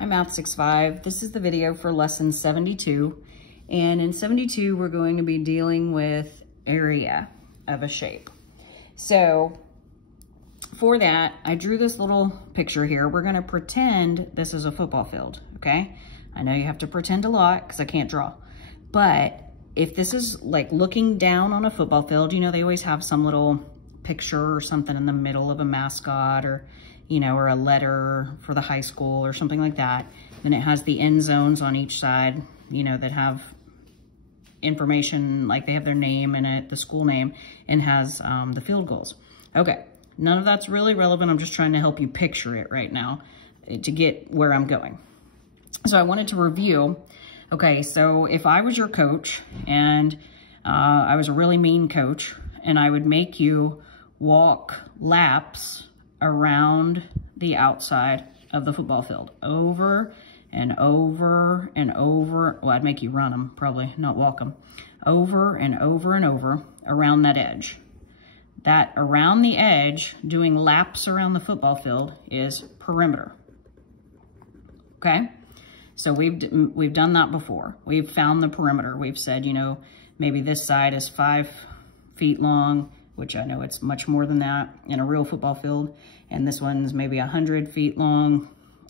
Hi Math 6-5. This is the video for lesson 72. And in 72, we're going to be dealing with area of a shape. So for that, I drew this little picture here. We're going to pretend this is a football field, okay? I know you have to pretend a lot because I can't draw. But if this is like looking down on a football field, you know, they always have some little picture or something in the middle of a mascot, or you know, or a letter for the high school or something like that. Then it has the end zones on each side, you know, that have information, like they have their name in it, the school name, and has the field goals. Okay, none of that's really relevant. I'm just trying to help you picture it right now to get where I'm going. So I wanted to review, okay, so if I was your coach and I was a really mean coach and I would make you walk laps around the outside of the football field, over and over and over. Well, I'd make you run them, probably, not walk them. Over and over and over around that edge. That around the edge, doing laps around the football field, is perimeter. Okay? So we've done that before. We've found the perimeter. We've said, you know, maybe this side is 5 feet long, which I know it's much more than that in a real football field. And this one's maybe 100 feet long.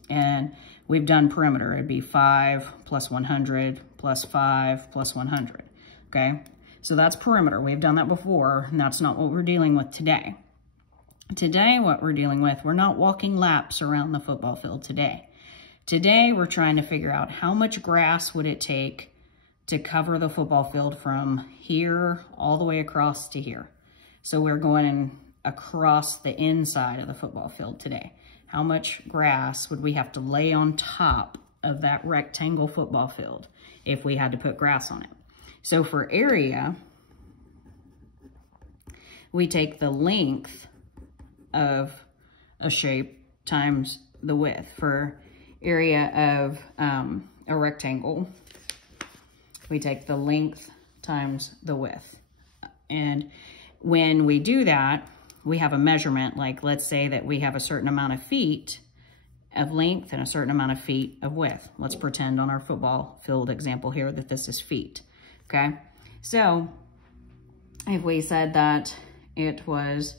And we've done perimeter. It'd be 5 plus 100 plus 5 plus 100, okay? So that's perimeter. We've done that before, and that's not what we're dealing with today. Today, what we're dealing with, we're not walking laps around the football field today. Today, we're trying to figure out how much grass would it take to cover the football field from here all the way across to here. So we're going across the inside of the football field today. How much grass would we have to lay on top of that rectangle football field if we had to put grass on it? So for area, we take the length of a shape times the width. For area of a rectangle, we take the length times the width. And when we do that, we have a measurement, like let's say that we have a certain amount of feet of length and a certain amount of feet of width. Let's pretend on our football field example here that this is feet, okay? So if we said that it was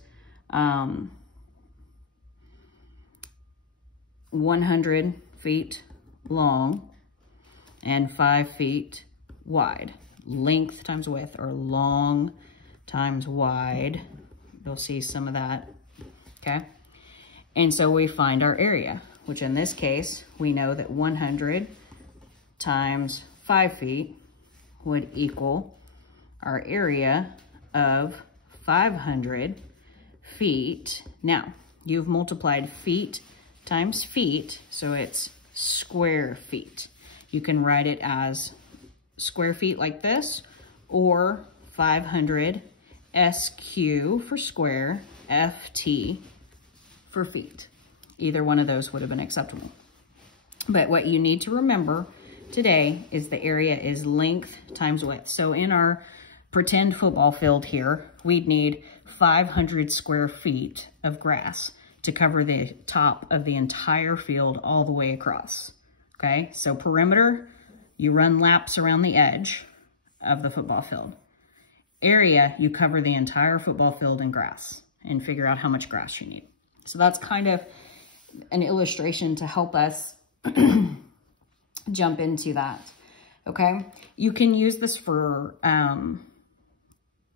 100 feet long and 5 feet wide, length times width, or long times wide. You'll see some of that, okay? And so we find our area, which in this case, we know that 100 times 5 feet would equal our area of 500 feet. Now, you've multiplied feet times feet, so it's square feet. You can write it as square feet like this, or 500 SQ for square, FT for feet. Either one of those would have been acceptable. But what you need to remember today is the area is length times width. So in our pretend football field here, we'd need 500 square feet of grass to cover the top of the entire field all the way across. Okay, so perimeter, you run laps around the edge of the football field. Area, you cover the entire football field in grass and figure out how much grass you need. So that's kind of an illustration to help us jump into that, okay? You can use this for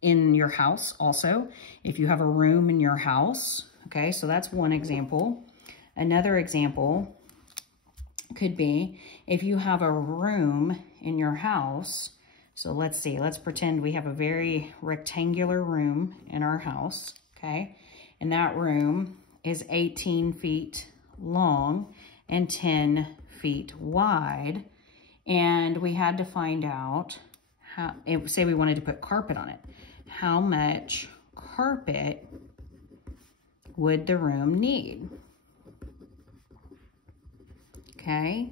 in your house also, if you have a room in your house, okay? So that's one example. Another example could be if you have a room in your house. So let's see, let's pretend we have a very rectangular room in our house, okay? And that room is 18 feet long and 10 feet wide. And we had to find out how, say we wanted to put carpet on it. How much carpet would the room need? Okay,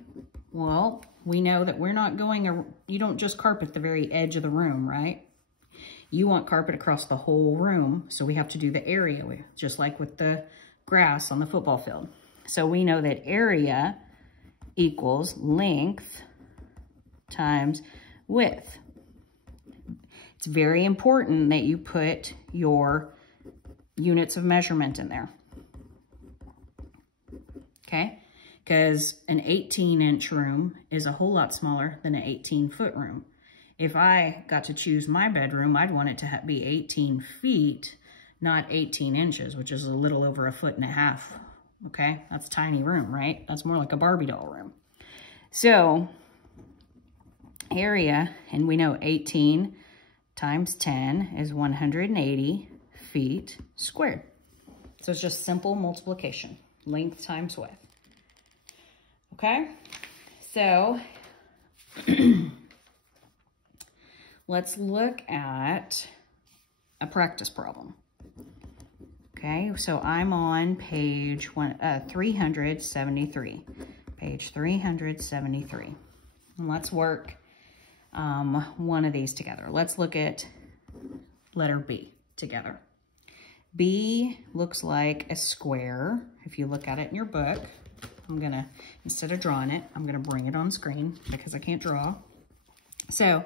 well, we know that we're not going, you don't just carpet the very edge of the room, right? You want carpet across the whole room, so we have to do the area, just like with the grass on the football field. So we know that area equals length times width. It's very important that you put your units of measurement in there. Okay? Because an 18-inch room is a whole lot smaller than an 18-foot room. If I got to choose my bedroom, I'd want it to be 18 feet, not 18 inches, which is a little over 1.5 feet. Okay? That's a tiny room, right? That's more like a Barbie doll room. So, area, and we know 18 times 10 is 180 feet squared. So it's just simple multiplication, length times width. Okay, so let's look at a practice problem. Okay, so I'm on page 373, page 373. And let's work one of these together. Let's look at letter B together. B looks like a square. If you look at it in your book, I'm gonna, instead of drawing it, I'm gonna bring it on screen because I can't draw. So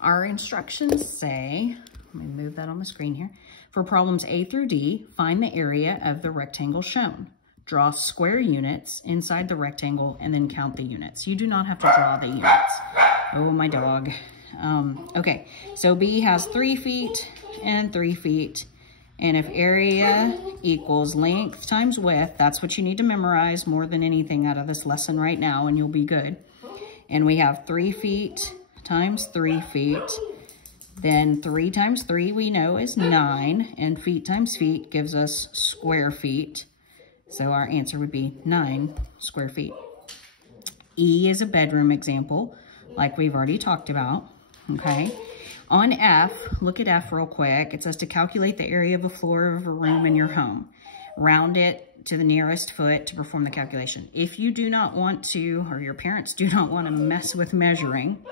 our instructions say, let me move that on the screen here. For problems A through D, find the area of the rectangle shown. Draw square units inside the rectangle and then count the units. You do not have to draw the units. Oh, my dog. Okay, so B has 3 feet and 3 feet. And if area equals length times width, that's what you need to memorize more than anything out of this lesson right now, and you'll be good. And we have 3 feet times 3 feet. Then 3 times 3 we know is 9, and feet times feet gives us square feet. So our answer would be 9 square feet. E is a bedroom example, like we've already talked about, okay? On F, look at F real quick. It says to calculate the area of a floor of a room in your home. Round it to the nearest foot to perform the calculation. If you do not want to, or your parents do not want to mess with measuring,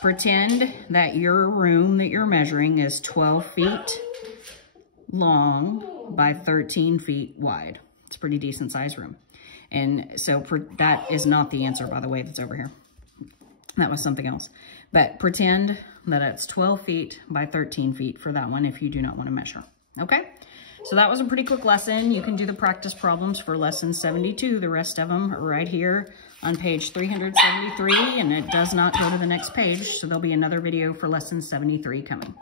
pretend that your room that you're measuring is 12 feet long by 13 feet wide. It's a pretty decent size room. And so that is not the answer, by the way, that's over here. That was something else. But pretend that it's 12 feet by 13 feet for that one if you do not want to measure. Okay? So that was a pretty quick lesson. You can do the practice problems for lesson 72. The rest of them are right here on page 373, and it does not go to the next page. So there'll be another video for lesson 73 coming.